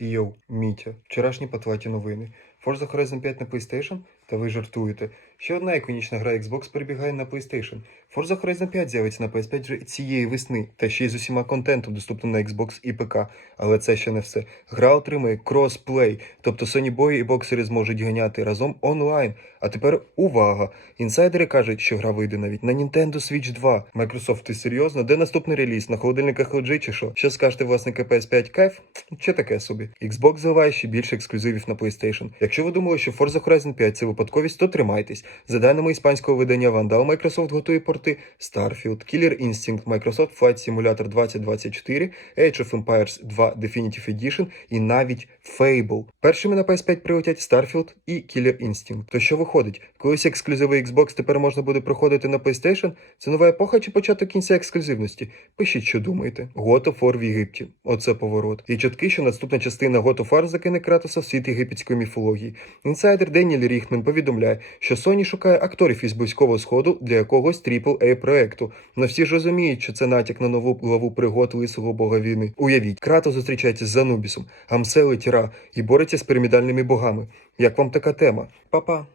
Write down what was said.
Йоу, Мітя, вчорашні патлаті новини. Forza Horizon 5 на PlayStation? Та ви жартуєте. Ще одна іконічна гра Xbox перебігає на PlayStation. Forza Horizon 5 з'явиться на PS5 вже цієї весни, та ще й з усіма контентом, доступним на Xbox і ПК. Але це ще не все. Гра отримує кросплей, тобто Sony бої і боксери зможуть ганяти разом онлайн. А тепер увага! Інсайдери кажуть, що гра вийде навіть на Nintendo Switch 2. Microsoft, ти серйозно? Де наступний реліз? На холодильниках LG чи що? Що скажете власники PS5 кайф? Чи таке собі? Xbox заливає ще більше ексклюзивів на PlayStation. Якщо ви думали, що Forza Horizon 5 це випадковість, то тримайтесь. За даними іспанського видання Vandal, Microsoft готує порти Starfield, Killer Instinct, Microsoft Flight Simulator 2024, Age of Empires 2 Definitive Edition і навіть Fable. Першими на PS5 прилетять Starfield і Killer Instinct. То що виходить? Колись ексклюзиви Xbox тепер можна буде проходити на PlayStation? Це нова епоха чи початок кінця ексклюзивності? Пишіть, що думаєте. God of War в Єгипті. Оце поворот. І чутки, що наступна частина God of War закине Кратоса в світ єгипетської міфології. Інсайдер Деніель Ріхмен повідомляє, що Sony шукає акторів із близького сходу для якогось AAA проекту. Но всі ж розуміють, що це натяк на нову главу пригод лисого бога війни. Уявіть, Крато зустрічається з Занубісом, гамселить Ра і бореться з пірамідальними богами. Як вам така тема? Па-па.